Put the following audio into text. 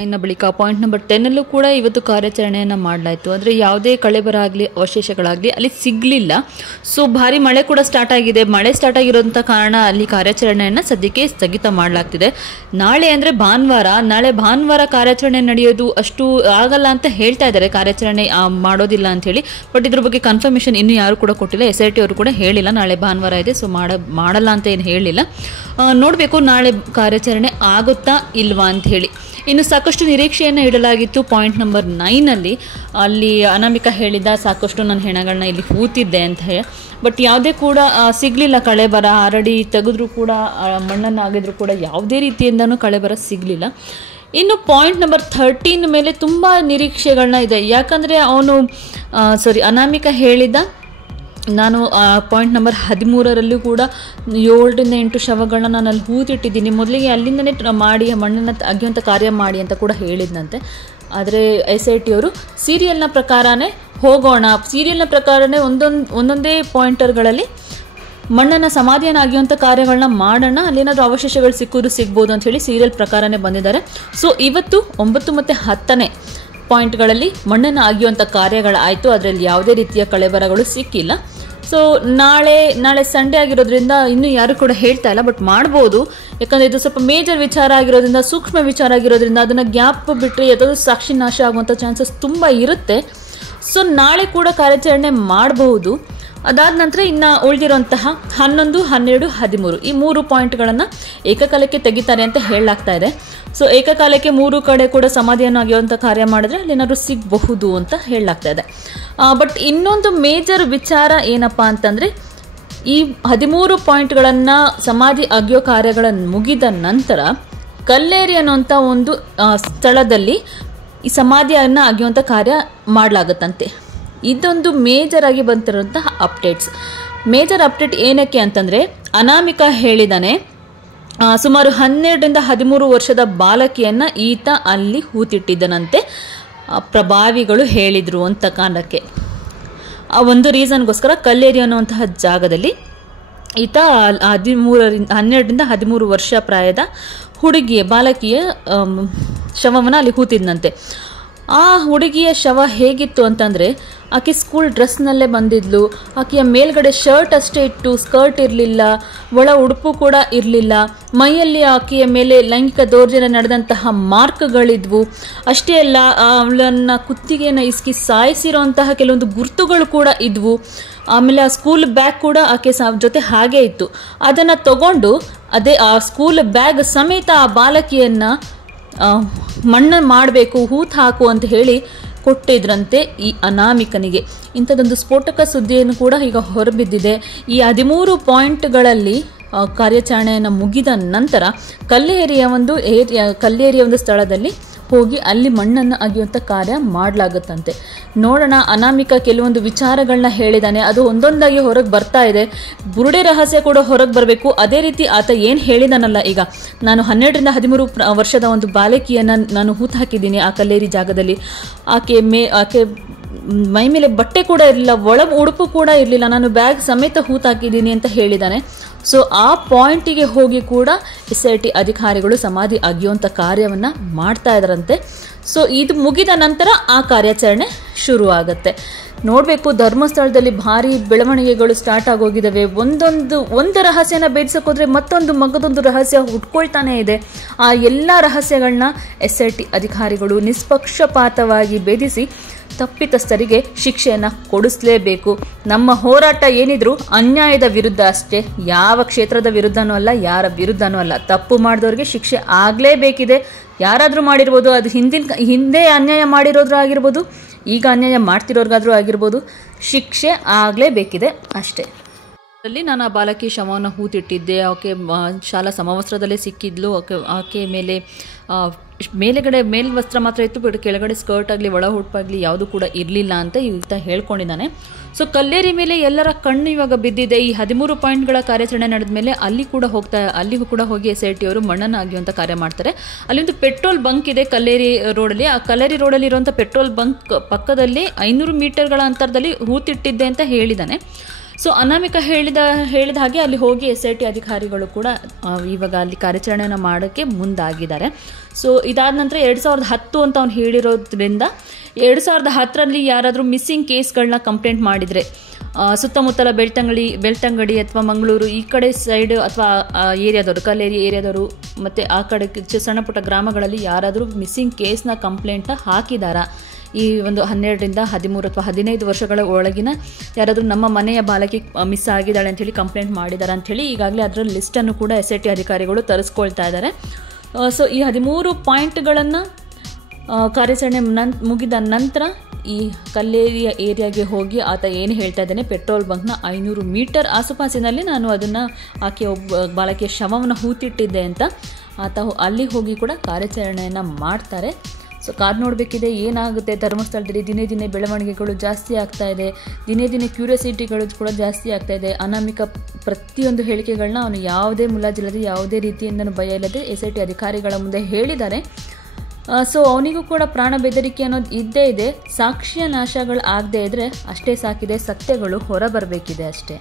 ಇನ್ನು ಬಳಿಕ point number 10 ಅಲ್ಲೂ ಕೂಡ ಇವತ್ತು ಕಾರ್ಯಾಚರಣೆಯನ್ನು ಮಾಡಲಾಯಿತು. ಆದರೆ ಯಾವುದೇ ಕಳೆಬರ ಆಗಲಿ ಅವಶೇಷಗಳಾಗಲಿ ಅಲ್ಲಿ ಸಿಗಲಿಲ್ಲ. ಸೊ ಭಾರಿ ಮಳೆ ಕೂಡ ಸ್ಟಾರ್ಟ್ ಆಗಿದೆ. ಮಳೆ ಸ್ಟಾರ್ಟ್ ಆಗಿರೋಂಥ ಕಾರಣ ಅಲ್ಲಿ ಕಾರ್ಯಾಚರಣೆಯನ್ನು ಸದ್ಯಕ್ಕೆ ಸ್ಥಗಿತ ಮಾಡಲಾಗ್ತಿದೆ. ನಾಳೆ ಅಂದರೆ ನಾಳೆ ಭಾನುವಾರ ಕಾರ್ಯಾಚರಣೆ ನಡೆಯೋದು ಅಷ್ಟು ಆಗಲ್ಲ ಅಂತ ಹೇಳ್ತಾ ಇದ್ದಾರೆ. ಕಾರ್ಯಾಚರಣೆ ಮಾಡೋದಿಲ್ಲ ಅಂತ ಹೇಳಿ. ಬಟ್ ಇದ್ರ ಬಗ್ಗೆ ಕನ್ಫರ್ಮೇಷನ್ ಇನ್ನೂ ಯಾರು ಕೂಡ ಕೊಟ್ಟಿಲ್ಲ. SIT ಅವರು ಕೂಡ ಹೇಳಿಲ್ಲ ನಾಳೆ ಭಾನುವಾರ ಇದೆ, ಸೊ ಮಾಡಲ್ಲ ಅಂತ ಏನು ಹೇಳಿಲ್ಲ. ನೋಡಬೇಕು ನಾಳೆ ಕಾರ್ಯಾಚರಣೆ ಆಗುತ್ತಾ ಇಲ್ವಾ ಅಂತ ಹೇಳಿ. ಇನ್ನು ಸಾಕಷ್ಟು ನಿರೀಕ್ಷೆಯನ್ನು ಇಡಲಾಗಿತ್ತು. ಪಾಯಿಂಟ್ ನಂಬರ್ 9 ಅಲ್ಲಿ ಅನಾಮಿಕಾ ಹೇಳಿದ ಸಾಕಷ್ಟು ನನ್ನ ಹೆಣಗಳನ್ನ ಇಲ್ಲಿ ಹೂತಿದ್ದೆ ಅಂತ ಹೇಳಿ. ಬಟ್ ಯಾವುದೇ ಕೂಡ ಸಿಗಲಿಲ್ಲ. ಕಳೆಬರ ಹರಡಿ ತೆಗೆದ್ರೂ ಕೂಡ ಮಣ್ಣನ್ನು ಆಗಿದ್ರು ಕೂಡ ಯಾವುದೇ ರೀತಿಯಿಂದನೂ ಕಳೆಬರ ಸಿಗಲಿಲ್ಲ. ಇನ್ನು ಪಾಯಿಂಟ್ ನಂಬರ್ 13 ಮೇಲೆ ತುಂಬ ನಿರೀಕ್ಷೆಗಳನ್ನ ಇದೆ. ಯಾಕಂದರೆ ಅನಾಮಿಕಾ ಹೇಳಿದ ನಾನು ಪಾಯಿಂಟ್ ನಂಬರ್ 13ರಲ್ಲೂ ಕೂಡ 7ರಿಂದ 8 ಶವಗಳನ್ನ ನಾನು ಅಲ್ಲಿ ಹೂತಿಟ್ಟಿದ್ದೀನಿ. ಮೊದಲಿಗೆ ಅಲ್ಲಿಂದನೇ ಮಾಡಿ ಮಣ್ಣನ್ನು ಅಗೆಯುವಂಥ ಕಾರ್ಯ ಮಾಡಿ ಅಂತ ಕೂಡ ಹೇಳಿದ್ನಂತೆ. ಆದರೆ SIT ಅವರು ಸೀರಿಯಲ್ನ ಪ್ರಕಾರನೇ ಹೋಗೋಣ, ಸೀರಿಯಲ್ನ ಪ್ರಕಾರನೇ ಒಂದೊಂದೇ ಪಾಯಿಂಟರ್ಗಳಲ್ಲಿ ಮಣ್ಣನ್ನು ಸಮಾಧಿಯನ್ನು ಅಗೆಯುವಂಥ ಕಾರ್ಯಗಳನ್ನ ಮಾಡೋಣ, ಅಲ್ಲೇನಾದರೂ ಅವಶೇಷಗಳು ಸಿಗ್ಬೋದು ಅಂತ ಹೇಳಿ ಸೀರಿಯಲ್ ಪ್ರಕಾರನೇ ಬಂದಿದ್ದಾರೆ. ಸೊ ಇವತ್ತು 9 ಮತ್ತು 10ನೇ ಪಾಯಿಂಟ್ಗಳಲ್ಲಿ ಮಣ್ಣನ್ನು ಅಗೆಯುವಂಥ ಕಾರ್ಯಗಳಾಯಿತು. ಅದರಲ್ಲಿ ಯಾವುದೇ ರೀತಿಯ ಕಳೆಬರಗಳು ಸಿಕ್ಕಿಲ್ಲ. ಸೊ ನಾಳೆ ಸಂಡೇ ಆಗಿರೋದ್ರಿಂದ ಇನ್ನೂ ಯಾರು ಕೂಡ ಹೇಳ್ತಾ ಇಲ್ಲ, ಬಟ್ ಮಾಡ್ಬೋದು. ಯಾಕಂದರೆ ಇದು ಸ್ವಲ್ಪ ಮೇಜರ್ ವಿಚಾರ ಆಗಿರೋದ್ರಿಂದ, ಸೂಕ್ಷ್ಮ ವಿಚಾರ ಆಗಿರೋದ್ರಿಂದ ಅದನ್ನು ಗ್ಯಾಪ್ ಬಿಟ್ಟರೆ ಯಾವುದಾದ್ರೂ ಸಾಕ್ಷಿ ನಾಶ ಆಗುವಂಥ ಚಾನ್ಸಸ್ ತುಂಬ ಇರುತ್ತೆ. ಸೊ ನಾಳೆ ಕೂಡ ಕಾರ್ಯಾಚರಣೆ ಮಾಡಬಹುದು. ಅದಾದ ನಂತರ ಇನ್ನು ಉಳಿದಿರುವಂತಹ 11, 12, 13 ಈ 3 ಪಾಯಿಂಟ್ಗಳನ್ನು ಏಕಕಾಲಕ್ಕೆ ತೆಗಿತಾರೆ ಅಂತ ಹೇಳಲಾಗ್ತಾ ಇದೆ. ಸೊ ಏಕಕಾಲಕ್ಕೆ 3 ಕಡೆ ಕೂಡ ಸಮಾಧಿಯನ್ನು ಅಗೆಯುವಂಥ ಕಾರ್ಯ ಮಾಡಿದ್ರೆ ಅಲ್ಲಿ ಏನಾದರೂ ಸಿಗಬಹುದು ಅಂತ ಹೇಳಲಾಗ್ತಾ ಇದೆ. ಬಟ್ ಇನ್ನೊಂದು ಮೇಜರ್ ವಿಚಾರ ಏನಪ್ಪ ಅಂತಂದರೆ, ಈ 13 ಪಾಯಿಂಟ್ಗಳನ್ನು ಸಮಾಧಿ ಅಗೆಯೋ ಕಾರ್ಯಗಳನ್ನು ಮುಗಿದ ನಂತರ ಕಲ್ಲೇರಿ ಅನ್ನುವಂಥ ಒಂದು ಸ್ಥಳದಲ್ಲಿ ಈ ಸಮಾಧಿಯನ್ನು ಅಗೆಯುವಂಥ ಕಾರ್ಯ ಮಾಡಲಾಗುತ್ತಂತೆ. ಇದೊಂದು ಮೇಜರ್ ಆಗಿ ಬಂತಿರುವಂತಹ ಅಪ್ಡೇಟ್ಸ್. ಮೇಜರ್ ಅಪ್ಡೇಟ್ ಏನಕ್ಕೆ ಅಂತಂದರೆ, ಅನಾಮಿಕಾ ಹೇಳಿದಾನೆ ಸುಮಾರು 12ರಿಂದ 13 ವರ್ಷದ ಬಾಲಕಿಯನ್ನು ಈತ ಅಲ್ಲಿ ಹೂತಿಟ್ಟಿದ್ದನಂತೆ, ಪ್ರಭಾವಿಗಳು ಹೇಳಿದರು ಅಂತ ಕಾರಣಕ್ಕೆ. ಆ ಒಂದು ರೀಸನ್ಗೋಸ್ಕರ ಕಲ್ಲೇರಿ ಅನ್ನುವಂತಹ ಜಾಗದಲ್ಲಿ ಈತ 12ರಿಂದ 13 ವರ್ಷ ಪ್ರಾಯದ ಬಾಲಕಿಯ ಶವವನ್ನು ಅಲ್ಲಿ ಹೂತಿದ್ನಂತೆ. ಆ ಹುಡುಗಿಯ ಶವ ಹೇಗಿತ್ತು ಅಂತಂದರೆ, ಆಕೆ ಸ್ಕೂಲ್ ಡ್ರೆಸ್ನಲ್ಲೇ ಬಂದಿದ್ಲು. ಆಕೆಯ ಮೇಲ್ಗಡೆ ಶರ್ಟ್ ಅಷ್ಟೇ ಇತ್ತು, ಸ್ಕರ್ಟ್ ಇರಲಿಲ್ಲ, ಒಳ ಉಡುಪು ಕೂಡ ಇರಲಿಲ್ಲ. ಮೈಯಲ್ಲಿ ಆಕೆಯ ಮೇಲೆ ಲೈಂಗಿಕ ದೌರ್ಜನ್ಯ ನಡೆದಂತಹ ಮಾರ್ಕ್ಗಳಿದ್ವು. ಅಷ್ಟೇ ಅಲ್ಲ, ಅವಳನ್ನು ಕುತ್ತಿಗೆಯನ್ನು ಇಸ್ಕಿ ಸಾಯಿಸಿರೋಂತಹ ಕೆಲವೊಂದು ಗುರುತುಗಳು ಕೂಡ ಇದ್ವು. ಆಮೇಲೆ ಆ ಸ್ಕೂಲ್ ಬ್ಯಾಗ್ ಕೂಡ ಆಕೆ ಜೊತೆ ಹಾಗೇ ಇತ್ತು. ಅದನ್ನು ತಗೊಂಡು ಆ ಸ್ಕೂಲ್ ಬ್ಯಾಗ್ ಸಮೇತ ಆ ಬಾಲಕಿಯನ್ನು ಮಣ್ಣು ಮಾಡಬೇಕು, ಹೂತು ಹಾಕು ಅಂತ ಹೇಳಿ ಕೊಟ್ಟಿದ್ರಂತೆ ಈ ಅನಾಮಿಕನಿಗೆ. ಇಂಥದ್ದೊಂದು ಸ್ಫೋಟಕ ಸುದ್ದಿಯನ್ನು ಕೂಡ ಈಗ ಹೊರಬಿದ್ದಿದೆ. ಈ 13 ಪಾಯಿಂಟ್ಗಳಲ್ಲಿ ಕಾರ್ಯಾಚರಣೆಯನ್ನು ಮುಗಿದ ನಂತರ ಕಲ್ಲೇರಿಯ ಒಂದು ಸ್ಥಳದಲ್ಲಿ ಹೋಗಿ ಅಲ್ಲಿ ಮಣ್ಣನ್ನು ಅಗೆಯುವಂಥ ಕಾರ್ಯ ಮಾಡಲಾಗುತ್ತಂತೆ. ನೋಡೋಣ, ಅನಾಮಿಕಾ ಕೆಲವೊಂದು ವಿಚಾರಗಳನ್ನ ಹೇಳಿದ್ದಾನೆ, ಅದು ಒಂದೊಂದಾಗಿ ಹೊರಗೆ ಬರ್ತಾ ಇದೆ. ಬುರುಡೆ ರಹಸ್ಯ ಕೂಡ ಹೊರಗೆ ಬರಬೇಕು. ಅದೇ ರೀತಿ ಆತ ಏನು ಹೇಳಿದಾನಲ್ಲ, ಈಗ ನಾನು 12ರಿಂದ 13 ವರ್ಷದ ಒಂದು ಬಾಲಕಿಯನ್ನು ನಾನು ಹೂತು ಹಾಕಿದ್ದೀನಿ ಆ ಕಲ್ಲೇರಿ ಜಾಗದಲ್ಲಿ, ಆಕೆ ಮೈ ಮೇಲೆ ಬಟ್ಟೆ ಕೂಡ ಇರಲಿಲ್ಲ, ಒಳ ಉಡುಪು ಕೂಡ ಇರಲಿಲ್ಲ, ನಾನು ಬ್ಯಾಗ್ ಸಮೇತ ಹೂತು ಹಾಕಿದ್ದೀನಿ ಅಂತ ಹೇಳಿದ್ದಾನೆ. ಸೊ ಆ ಪಾಯಿಂಟಿಗೆ ಹೋಗಿ ಕೂಡ SIT ಅಧಿಕಾರಿಗಳು ಸಮಾಧಿ ಅಗೆಯುವಂಥ ಕಾರ್ಯವನ್ನು ಮಾಡ್ತಾ ಇದ್ದಾರಂತೆ. ಸೊ ಇದು ಮುಗಿದ ನಂತರ ಆ ಕಾರ್ಯಾಚರಣೆ ಶುರು ಆಗುತ್ತೆ. ನೋಡಬೇಕು, ಧರ್ಮಸ್ಥಳದಲ್ಲಿ ಭಾರಿ ಬೆಳವಣಿಗೆಗಳು ಸ್ಟಾರ್ಟ್ ಆಗೋಗಿದ್ದಾವೆ. ಒಂದು ರಹಸ್ಯನ ಭೇದಿಸೋಕೋದ್ರೆ ಮಗದೊಂದು ರಹಸ್ಯ ಹುಟ್ಕೊಳ್ತಾನೆ ಇದೆ. ಆ ಎಲ್ಲ ರಹಸ್ಯಗಳನ್ನ SIT ಅಧಿಕಾರಿಗಳು ನಿಷ್ಪಕ್ಷಪಾತವಾಗಿ ಭೇದಿಸಿ ತಪ್ಪಿತಸ್ಥರಿಗೆ ಶಿಕ್ಷೆಯನ್ನು ಕೊಡಿಸಲೇಬೇಕು. ನಮ್ಮ ಹೋರಾಟ ಏನಿದ್ರು ಅನ್ಯಾಯದ ವಿರುದ್ಧ ಅಷ್ಟೇ, ಯಾವ ಕ್ಷೇತ್ರದ ವಿರುದ್ಧನೂ ಅಲ್ಲ, ಯಾರ ವಿರುದ್ಧನೂ ಅಲ್ಲ. ತಪ್ಪು ಮಾಡಿದವ್ರಿಗೆ ಶಿಕ್ಷೆ ಆಗಲೇಬೇಕಿದೆ. ಯಾರಾದರೂ ಮಾಡಿರ್ಬೋದು, ಅದು ಹಿಂದೆ ಅನ್ಯಾಯ ಮಾಡಿರೋದ್ರೂ ಆಗಿರ್ಬೋದು, ಈಗ ಅನ್ಯಾಯ ಮಾಡ್ತಿರೋರ್ಗಾದ್ರೂ ಆಗಿರ್ಬೋದು, ಶಿಕ್ಷೆ ಆಗಲೇಬೇಕಿದೆ ಅಷ್ಟೇ. ಅಲ್ಲಿ ನಾನು ಆ ಬಾಲಕಿ ಶವವನ್ನು ಹೂತಿಟ್ಟಿದ್ದೆ. ಆಕೆ ಶಾಲಾ ಸಮವಸ್ತ್ರದಲ್ಲೇ ಸಿಕ್ಕಿದ್ಲು. ಆಕೆ ಮೇಲ್ಗಡೆ ಮೇಲ್ವಸ್ತ್ರ ಮಾತ್ರ ಇತ್ತು, ಬಟ್ ಕೆಳಗಡೆ ಸ್ಕರ್ಟ್ ಆಗಲಿ ಒಳ ಹುಡುಪಾಗಲಿ ಯಾವುದೂ ಕೂಡ ಇರಲಿಲ್ಲ ಅಂತ ಈತ ಹೇಳ್ಕೊಂಡಿದ್ದಾನೆ. ಸೊ ಕಲ್ಲೇರಿ ಮೇಲೆ ಎಲ್ಲರ ಕಣ್ಣು ಇವಾಗ ಬಿದ್ದಿದೆ. ಈ 13 ಪಾಯಿಂಟ್ಗಳ ಕಾರ್ಯಾಚರಣೆ ನಡೆದ ಮೇಲೆ ಅಲ್ಲಿಗೂ ಕೂಡ ಹೋಗಿ SIT ಅವರು ಮಣ್ಣನ್ನು ಅಗೆಯುವಂಥ ಕಾರ್ಯ ಮಾಡ್ತಾರೆ. ಅಲ್ಲಿ ಒಂದು ಪೆಟ್ರೋಲ್ ಬಂಕ್ ಇದೆ ಕಲ್ಲೇರಿ ರೋಡಲ್ಲಿ. ಆ ಕಲ್ಲೇರಿ ರೋಡಲ್ಲಿ ಇರುವಂಥ ಪೆಟ್ರೋಲ್ ಬಂಕ್ ಪಕ್ಕದಲ್ಲಿ 500 ಮೀಟರ್ಗಳ ಅಂತರದಲ್ಲಿ ಹೂತಿಟ್ಟಿದ್ದೆ ಅಂತ ಹೇಳಿದ್ದಾನೆ. ಸೊ ಅನಾಮಿಕ ಹೇಳಿದ ಹಾಗೆ ಅಲ್ಲಿ ಹೋಗಿ SIT ಅಧಿಕಾರಿಗಳು ಕೂಡ ಇವಾಗ ಅಲ್ಲಿ ಕಾರ್ಯಾಚರಣೆಯನ್ನು ಮಾಡೋಕ್ಕೆ ಮುಂದಾಗಿದ್ದಾರೆ. ಸೊ ಇದಾದ ನಂತರ 2010 ಅಂತ ಅವ್ನು ಹೇಳಿರೋದ್ರಿಂದ 2010ರಲ್ಲಿ ಯಾರಾದರೂ ಮಿಸ್ಸಿಂಗ್ ಕೇಸ್ಗಳನ್ನ ಕಂಪ್ಲೇಂಟ್ ಮಾಡಿದರೆ ಸುತ್ತಮುತ್ತಲ ಬೆಳ್ತಂಗಡಿ ಅಥವಾ ಮಂಗಳೂರು ಈ ಕಡೆ ಸೈಡ್ ಅಥವಾ ಏರಿಯಾದವರು ಕಲ್ಲೇರಿ ಏರಿಯಾದವರು ಮತ್ತು ಆ ಕಡೆ ಸಣ್ಣ ಪುಟ್ಟ ಗ್ರಾಮಗಳಲ್ಲಿ ಯಾರಾದರೂ ಮಿಸ್ಸಿಂಗ್ ಕೇಸ್ನ ಕಂಪ್ಲೇಂಟ್ನ ಹಾಕಿದಾರಾ, ಈ ಒಂದು 12ರಿಂದ 13 ಅಥವಾ 15 ವರ್ಷಗಳ ಒಳಗಿನ ಯಾರಾದರೂ ನಮ್ಮ ಮನೆಯ ಬಾಲಕಿ ಮಿಸ್ ಆಗಿದ್ದಾಳೆ ಅಂಥೇಳಿ ಕಂಪ್ಲೇಂಟ್ ಮಾಡಿದ್ದಾರೆ ಅಂಥೇಳಿ ಈಗಾಗಲೇ ಅದರ ಲಿಸ್ಟನ್ನು ಕೂಡ SIT ಅಧಿಕಾರಿಗಳು ತರಿಸ್ಕೊಳ್ತಾ ಇದ್ದಾರೆ. ಸೊ ಈ 13 ಪಾಯಿಂಟ್ಗಳನ್ನು ಕಾರ್ಯಾಚರಣೆ ಮುಗಿದ ನಂತರ ಈ ಕಲ್ಲೇರಿಯ ಏರಿಯಾಗೆ ಹೋಗಿ ಆತ ಏನು ಹೇಳ್ತಾ ಇದ್ದಾನೆ, ಪೆಟ್ರೋಲ್ ಬಂಕ್ನ 500 ಮೀಟರ್ ಆಸುಪಾಸಿನಲ್ಲಿ ನಾನು ಅದನ್ನು ಆಕೆ ಒಬ್ಬ ಬಾಲಕಿಯ ಶವವನ್ನು ಹೂತಿಟ್ಟಿದ್ದೆ ಅಂತ ಆತ ಅಲ್ಲಿ ಹೋಗಿ ಕೂಡ ಕಾರ್ಯಾಚರಣೆಯನ್ನು ಮಾಡ್ತಾರೆ. ಸೊ ಕಾದು ನೋಡಬೇಕಿದೆ ಏನಾಗುತ್ತೆ. ಧರ್ಮಸ್ಥಳದಲ್ಲಿ ದಿನೇ ದಿನೇ ಬೆಳವಣಿಗೆಗಳು ಜಾಸ್ತಿ ಆಗ್ತಾ ಇದೆ, ದಿನೇ ದಿನೇ ಕ್ಯೂರಿಯಾಸಿಟಿಗಳು ಕೂಡ ಜಾಸ್ತಿ ಆಗ್ತಾ ಇದೆ. ಅನಾಮಿಕ ಪ್ರತಿಯೊಂದು ಹೇಳಿಕೆಗಳನ್ನ ಅವನು ಯಾವುದೇ ಮುಲಾಜಿಲ್ಲದೆ ಯಾವುದೇ ರೀತಿಯಿಂದನೂ ಭಯ ಇಲ್ಲದೆ SIT ಅಧಿಕಾರಿಗಳ ಮುಂದೆ ಹೇಳಿದ್ದಾರೆ. ಸೊ ಅವನಿಗೂ ಕೂಡ ಪ್ರಾಣ ಬೆದರಿಕೆ ಅನ್ನೋದು ಇದ್ದೇ ಇದೆ. ಸಾಕ್ಷ್ಯ ನಾಶಗಳು ಆಗದೇ ಇದ್ದರೆ ಅಷ್ಟೇ ಸಾಕಿದೆ, ಸತ್ಯಗಳು ಹೊರ ಬರಬೇಕಿದೆ ಅಷ್ಟೇ.